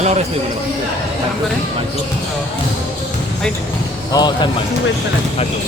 Anong wrestling mo? Saan pa rin? Mancho? Oo. Ay, hindi. Oo, San Man. Suwed pala. Mancho.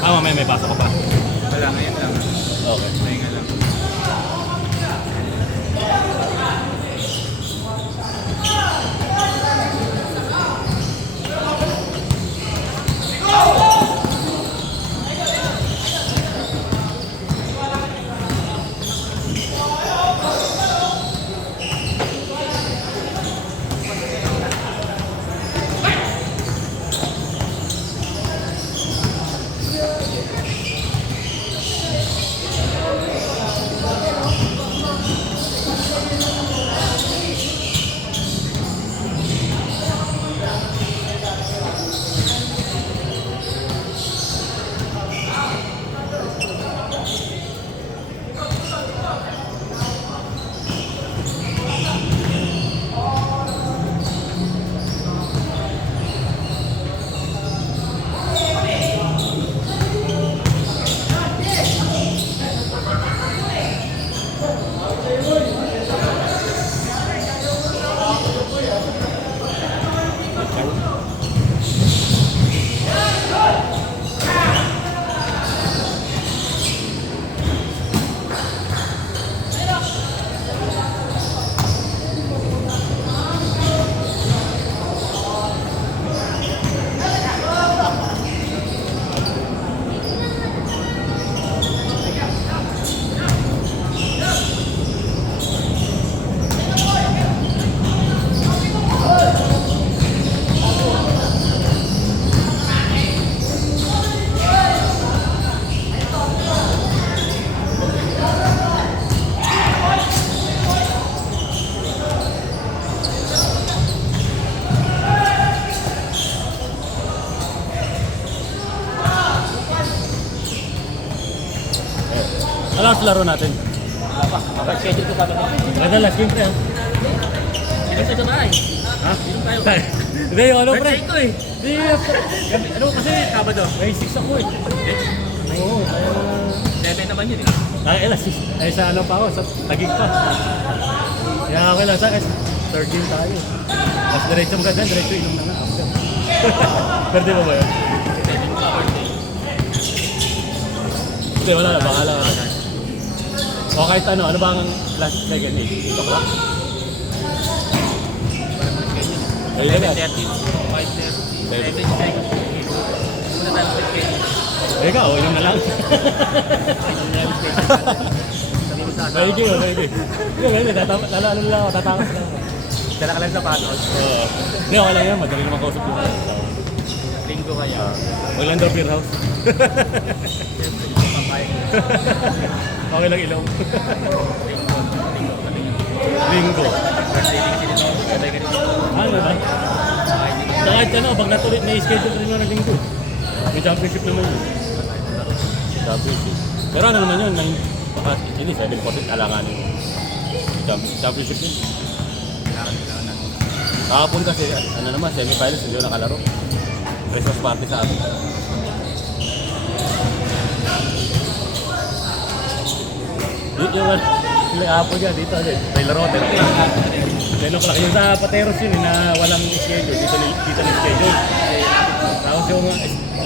Mamaya may pasok ko pa. Wala, ngayon lang. Okay. Pahinga lang. Ano ang laro natin? Schedule ko pa ba? Ganda lang, siyempre ha. Dito sa bahay. Ha? Dito tayo. Hindi, yung ano pre? Birthday ko eh. Hindi, ano kasi, Sabado. may 6 ako eh. Oo, kaya... 7 naman yun eh. Ay, alas, ay sa ano pa ako, sa tagig pa. Kaya okay lang sa akin, 13 tayo. Tapos diretso mo ka dyan, diretso inom na nga after. Pwede mo ba yun? 7 ko ka birthday. Hindi, wala na, baka lang. O kahit ano ba ang last second eh? Ito ka? Ayun na. 7:30. 5:30. 7 seconds. Muna tayo sa schedule. Ikaw, inom na lang. Sabi ko sa asawa. Maigi o, maigi. Hindi, ano lang ako, tatakas lang ako. Dala ka lang sa panos. Oo. Hindi, okay lang yan, madali naman kausap yung tao. Linggo kaya. Huwag lang daw beer house. Siyempre, papayag. Okay lang ilong. Linggo. Linggo. Birthday din kasi dito. Sabay ka dito. Ano ba? Kahit ano, pag natuloy, may schedule rin naman ng linggo. May championship naman yun. Championship. Pero ano naman yun, baka hindi, 7-14, alanganin yun. Championship yun. Kailangan na. Kahapon kasi, ano naman, semi-finals, hindi ko nakalaro. Christmas party sa atin. Yung hapon yan, dito, may laro, 10 o'clock. Yung sa Pateros yun, na walang schedule, dito na schedule. Tapos yung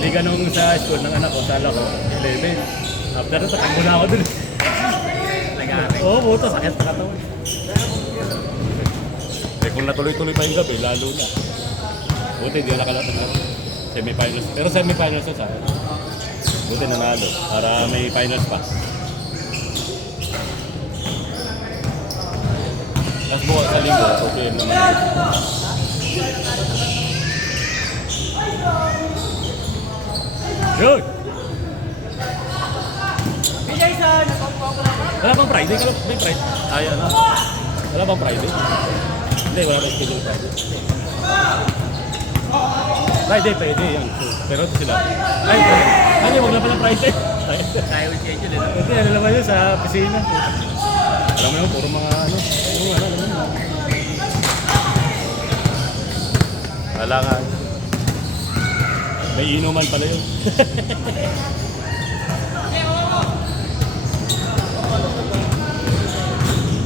liga nung sa school ng anak ko, sala ko, 11. After na, takbo na ako dun. Nag-aaral. Oo, buto, sakit sa katawan. Eh kung natuloy-tuloy pa yung gabi, lalo na. Buti, hindi na nakalatag na. Semi-finals. Pero semi-finals na sa akin. Buti nanalo, para may finals pa. Tapos bukas sa linggo, okay naman. Yun! Wala bang Friday? May Friday? Ay, ano? Wala bang Friday? Hindi, wala bang schedule Friday. Friday, pwede yan. Pero ito sila. Ay, ano, wag na pala Friday. Tayo with schedule eh. Ito, ano naman yun sa piscina. Alam mo naman, puro mga ano. Alam mo naman. Wala nga. May inuman pala yun.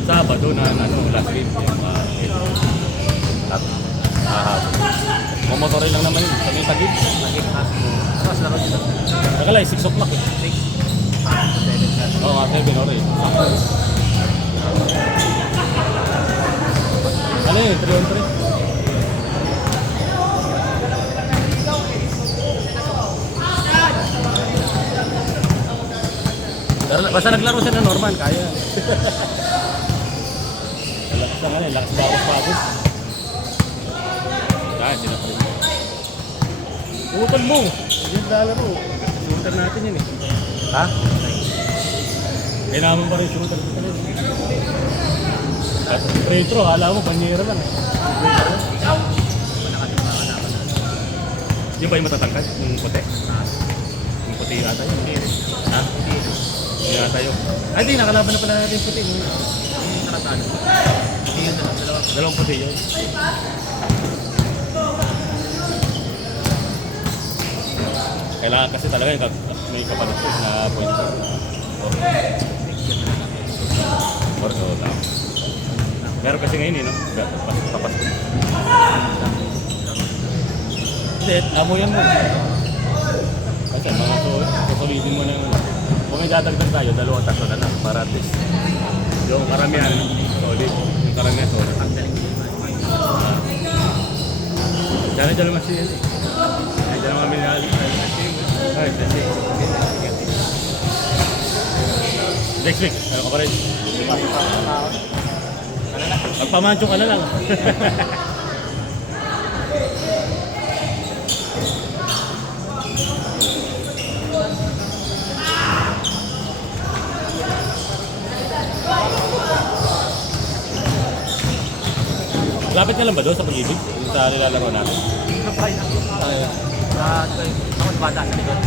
Sa Sabado na last game. At mamotorin lang naman yun. Sa may tagib. Naging half mo. Mas laro dito. Nakalay, 6 o'clock eh. 6. Oo, 7 oras eh. Ano yun? 3-on-3? Basta naglaro siya na normal, kaya. Lakas na nga eh, lakas bawas-bawas. Kaya, sinapin. Utol mo! Hindi yung lalaro. Shooter natin yun eh. Ha? Kailangan pa rin shooter dito rin. Retro, hala mo, banyera lang eh. Yung ba yung matatangkad? Yung puti? Yung puti yata yun. Ha? Yung yata yun. Ay di, nakalaban na pala natin yung puti. Yung karatano. Hindi yun, Dalawang puti yun. Kailangan kasi talaga yung may kapalit na point. Orso lang. Meron kasi ngayon eh, no? Papasok. Hindi, amuyan mo. Kasi mga susulidin mo na yung ano. Kung may dadagdag tayo, 2-3 na lang para at least yung karamihan solid. Yung karamihan solid. ang galing mo. Dala-dala mas yan eh. Ay, dala kami na ay, kasi. Next week, ano ka pa rin? Magpamancho ka na lang. Lapit ka lang ba doon sa pag-ibig? Sa nilalaro natin? Ako sa bata sa likod.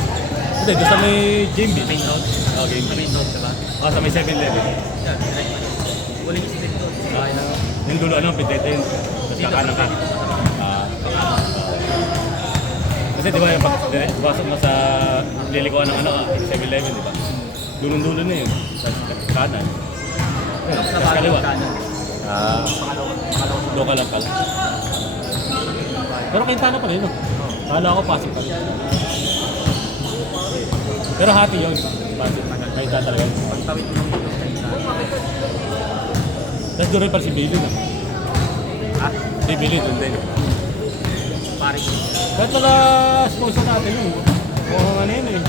Hindi, doon sa may Game Beat. Main road. Oh, Game Sa Beat. main road, diba? Sa may 7-Eleven. Yan, direct man. Walang street road. Yung dulo, ano, pitetin. Tapos Dito kakanan ka. sa Ah. Kasi di ba, pag pasok mo sa lilikuan ng ano, 7-Eleven, di ba? Dulong-dulo na yun. Sa kanan. Tapos Sa bago kaliwa. yung kanan. Pangalawa. Pangalawa. Local lang pala. Pero Quintana pa rin, no? Kala ko pasok pa rin. Pero hati yun. Pasok. Quintana talaga. Pagtawid mo ng dito sa isa. Tapos doon rin pala si Billy, no? Ah, Si Billy, doon din. paring Ba't pala sponsor natin yun? Oo, ano yun eh.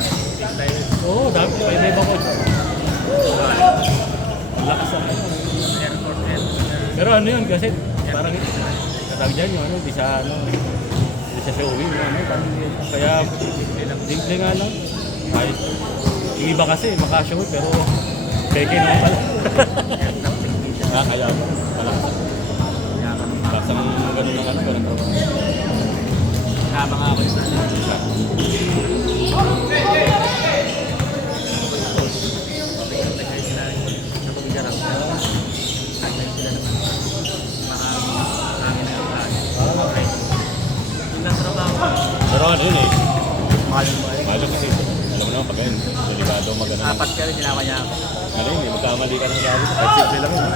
Oo, dami. May iba ko. Ang lakas na. airport and Pero ano yun kasi parang katawag dyan yung ano, di siya uwi. Ano, parang, kaya simple nga lang. Ayos. Yung iba kasi makashow pero peke naman pala. Kaya malakas. Lakas ang ganun ng ano, ganun trabaho. Tama nga ako isa. Pero ano yun eh, Mahal. mahal kasi alam mo naman pag ganyan, delikado magano. Apat ka rin, sinama niya ako. Ano yun eh, magkamali ka ng gamit. Kahit simple lang yun.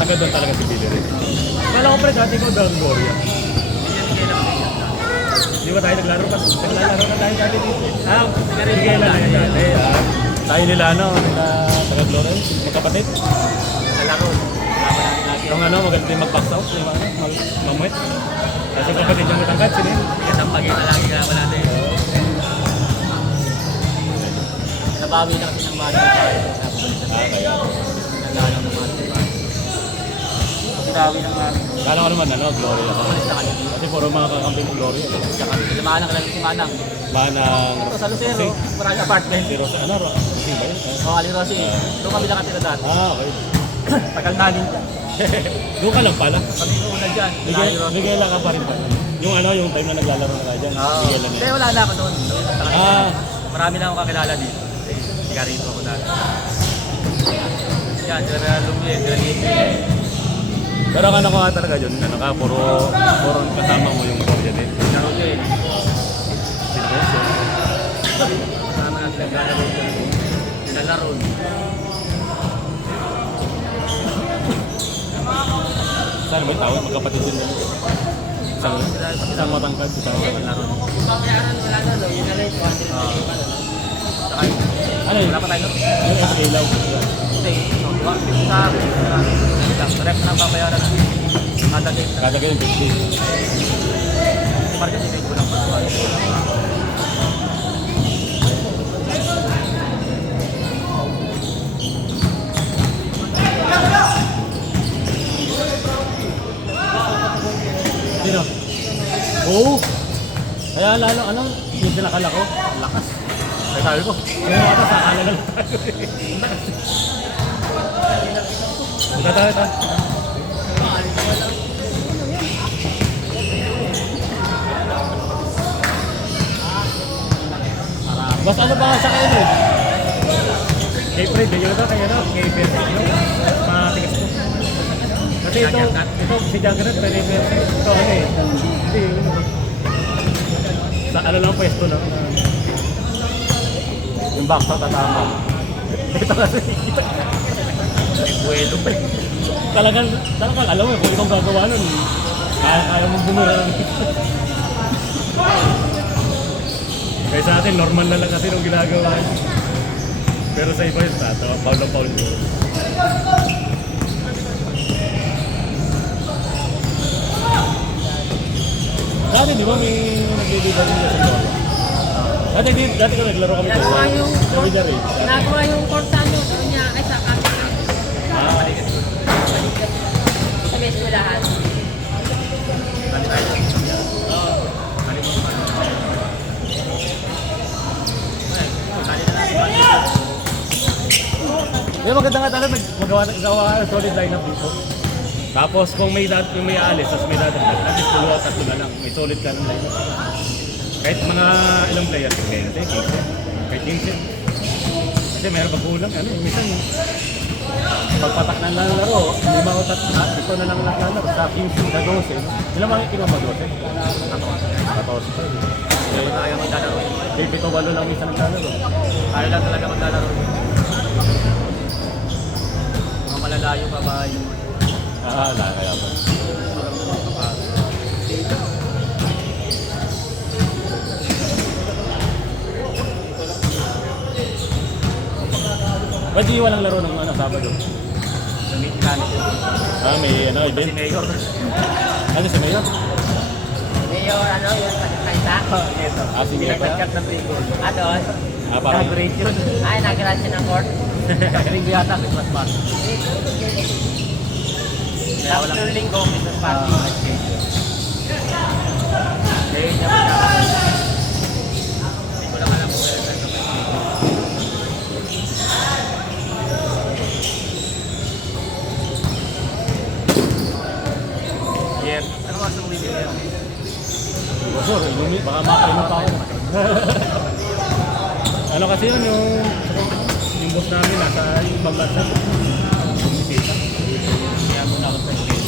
Taga doon talaga si Billy rin. Kala ko pre, dati ko doon Gloria. Di ba tayo naglaro pa? Naglalaro na tayo dati dito. Sige lang tayo dati. Tayo nila ano, nila taga Gloria, magkapatid. Kalaro. Laban natin natin. Yung ano, magaling mag-box out, yung ano, mamuit. Kasi yung kapatid yung matangkad, sila yun. Kasampagin na lagi kalaban natin. Nabawi na kasi ng mga tayo. Kaya. Nalala ng mga tayo. Sinawi ng mga Kala ko naman, ano, Gloria. umalis na kami. Kasi puro mga kakampi ng Gloria. Tsaka si Manang, kilala si Manang. Manang... Ito sa Lucero, maraming apartment. Si Rosa, ano, Rosing ba yun? O, Aling Rossi, doon kami nakatira dati. Okay. Tagal namin dyan. Doon ka lang pala. Kami yung una dyan. Bigay lang ka pa rin ba? Yung ano, yung time na naglalaro na ka dyan. Bigay lang Hindi, yan. wala na ako doon. Marami na akong kakilala dito. Sigarito ako dati. Yan, dira lumye, dira. Pero ang ano ko nga talaga yun, ano ka, puro kasama mo yung Korea din. Laro din. Seryoso. Kasama natin naglalaro dyan. Nilalaro. Saan ba yung tawag? Magkapatid din yan. Isang matangkad, isang Nilalaro. ano yun? Wala pa tayo. Yung SK Law. Hindi, sa rep na babayaran natin. Kada game na. Kada ganyan, 50. Marka sinay ko lang pa. Sino? Oo! Kaya lalo, ano, yung sinakala ko, lakas. Kaya sabi ko, yung mga sakala na lang tayo. Ito. Mas ano ba sa kayo eh? Kay Fred, yun ito, kaya na, kay Fred, matigas ko. Kasi ito, si Jagger, pwede Fred, ito ano eh. Hindi, sa ano lang pwesto lang. Yung baksa tatama. Ito kasi, May buwelo pa. talagang alam mo eh, kung itong gagawa nun, kaya mong bumirang. Kaya sa atin, normal na lang kasi nung ginagawa. Pero sa iba yun, paul na paul. Dati di ba may nagliliban din sa Toro? Dati ko naglaro kami sa Nagawa yung Sa Villarreal. nagawa yung course ano, doon niya ay sa kanila. Ah, Sa mes mo lahat. yung maganda nga talaga magawa ng solid lineup dito. Tapos kung yung may aalis, tapos may dadagdag, at least dalawa tatlo na lang, may solid ka ng lineup. Kahit mga ilang players, 20, 15, kahit 15. Kasi meron pa kulang, ano, minsan pagpatak na lang laro, lima o ito na lang lalaro, sa 15 na 12. Ilang mga kinuha ba 12? 14 pa yun. Hindi ba tayo maglalaro? Kay Pito Balo lang minsan naglalaro. Tayo lang talaga maglalaro. Mga malalayo pa ba yung Ah, kaya pa. Ba't di walang laro ng ano, Sabado? Meet namin. Ah, may ano, Si event? Mayor. Ano si Mayor? Mayor ano, yung kaisa. Ah, si Mayor ba? Nagkat ng trigo. Ados. Ah, parang Nag-grade yun. Ay, nag-grad siya ng court. Kakaling ko yata Christmas party. Kaya walang After linggo, Christmas party. Eh, niya pa siya. Hindi ko lang alam kung kailan tayo sabay. Yep. Ano oras ang bibili yan? Boso, baka makainom pa ako. Ano kasi yun, yung boss namin nasa ibang bansa. Bumisita. Kaya muna ako sa schedule.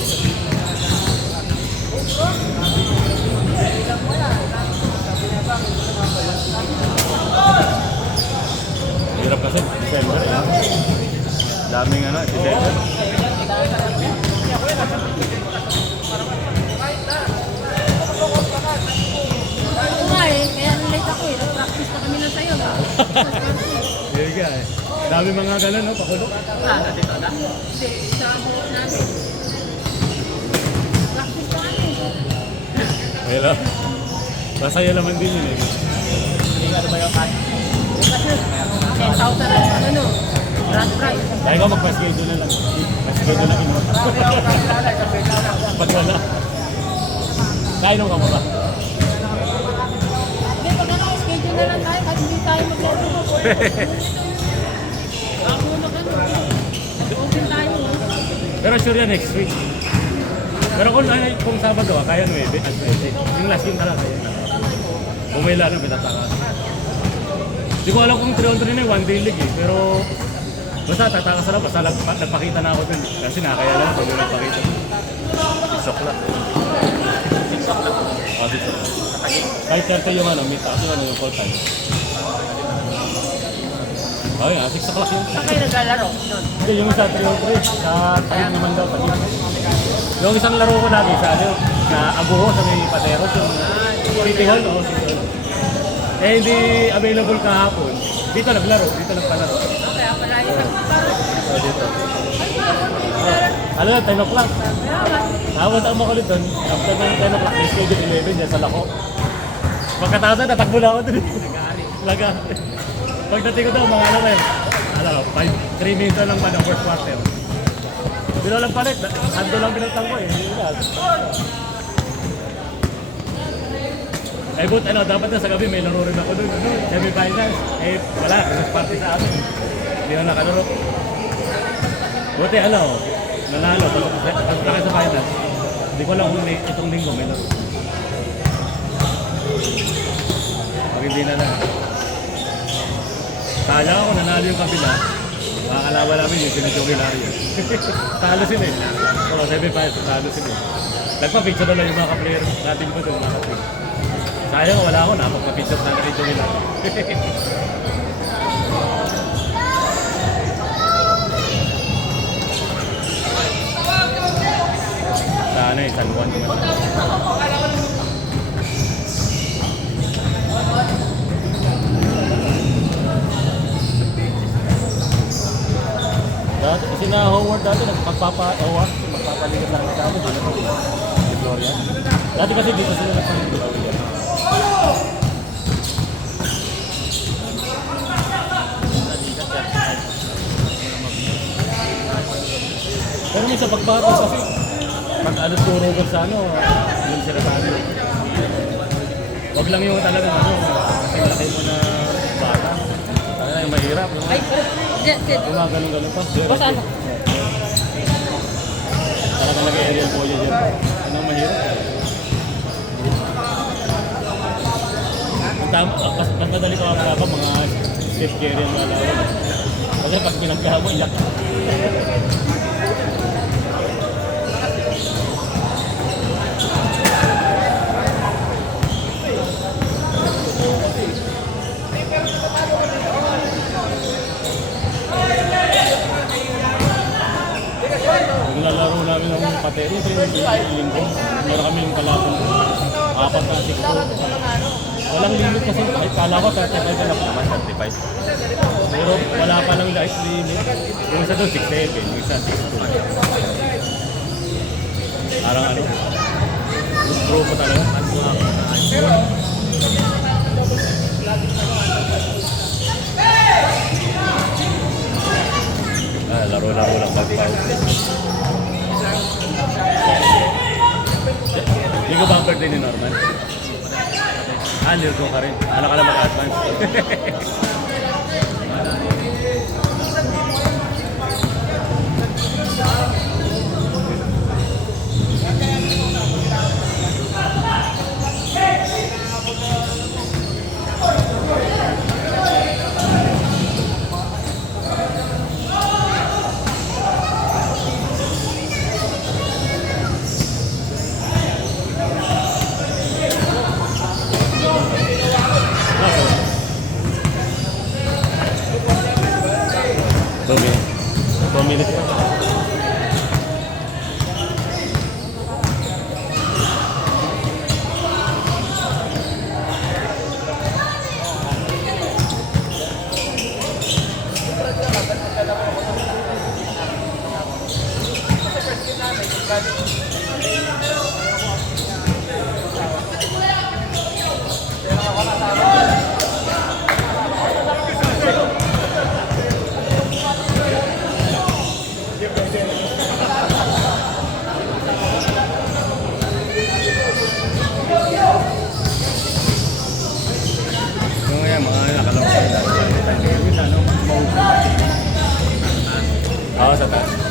Hirap kasi, December eh. Daming ano, December. Oo nga eh, kaya late ako eh. Nag-practice na kami ng sayo. Yun ka eh. Dami mga ganun, no? Pakulok. Dito na? Hindi, sa buhok namin. Practice pa kami. Mahirap. Masaya naman din yun eh. Hindi ano ba yung cash? 10,000 ang ano, grand prize. Dahil ko magpa-schedule na lang. Pa-schedule na ino. Pag wala. Kainom ka mo ba? Hindi, pag ano, schedule na lang tayo kahit hindi tayo maglaro. Ako na open tayo. Pero sure yan next week. Pero kung Sabado kaya 9 at 20. Yung last game talaga kaya na. Kung may lalo, pinataka. Hindi ko alam kung 3-on-3 na yung one day league eh. Pero basta tatakas na lang. Basta nagpakita na ako dun. Kasi nakakaya lang pag yung nagpakita. 6 o'clock. 6 o'clock. Ah, 6 o'clock. Katagin. Kahit 30 yung ano, meet up yung ano yung call time. Oh yeah, 6 o'clock yun. Saan kayo naglalaro? Doon. Hindi, yung isa 3-on-3. Sa tayo naman daw. Tayo. Yung isang laro ko lagi sa ano, na Abuho sa may Pateros. Yung City Hall. Oo, City Hall. Eh, hindi available kahapon. Dito naglaro, dito nagpalaro. Kaya pala yung nagpaparo. Oh, dito. Ano yun, 10 o'clock. Tawad ang makulit doon. After ng 10 o'clock, may schedule 11 dyan sa Lako. Pagkatapos na, tatakbo na ako doon. Laga. Pagdating ko daw, mga ano kayo. Ano, 3 minutes na lang pa ng first quarter. Hindi na lang palit. Ando lang pinagtang ko eh. Hindi na. Eh, but ano, dapat na sa gabi may laro rin ako doon. Ano, semi-finals. Eh, wala. Christmas party sa amin. Hindi na nakalaro. Buti ano, nanalo. Pagkaka sa finals. Hindi ko lang kung itong linggo may laro. Pag hindi na. Kala ko nanalo yung kabila. Makakalawa namin yung sinadyoke Lario. Talo sila eh. Oo, 7-5. Talo sila eh. Nagpa-picture na lang yung mga ka-player natin ko doon, mga ka-player. Sayang wala ako, napagpa-picture na rin yung Lario. Sana eh, San Juan naman. Dati, kasi na Howard dati magpapaligat lang sa amin. Ano pa si Florian. Dati kasi dito sila nagpapaligat. Pero may sa pagbato kasi pag alas turo ko sa ano, yung sila tayo. Wag lang yung talagang ano, kasi malaki mo na bata. Talaga yung mahirap. No? Ay, Gumaganon-ganon pa. basta ano? Talagang nag-aerial po yun dyan. Ano ang mahirap? Mas madali ko ang harapan, mga safe carry ang lalawan. Kasi pag pinagkahamo, iyak. Naglalaro namin ng patero, ito yung linggo. Meron kami yung kalapon. 4 na 6 to. Walang limit kasi kahit kala ko 35 na lang naman, 35. Pero wala pa lang light limit. Yung isa doon 6'7", yung isa 6'2". Parang ano, pro ko talaga. Laro-laro lang pag-pause. Hindi ko ba ang birthday ni Norman? Lirgo ka rin. Ano ka lang mag-advance? Two minutes pa.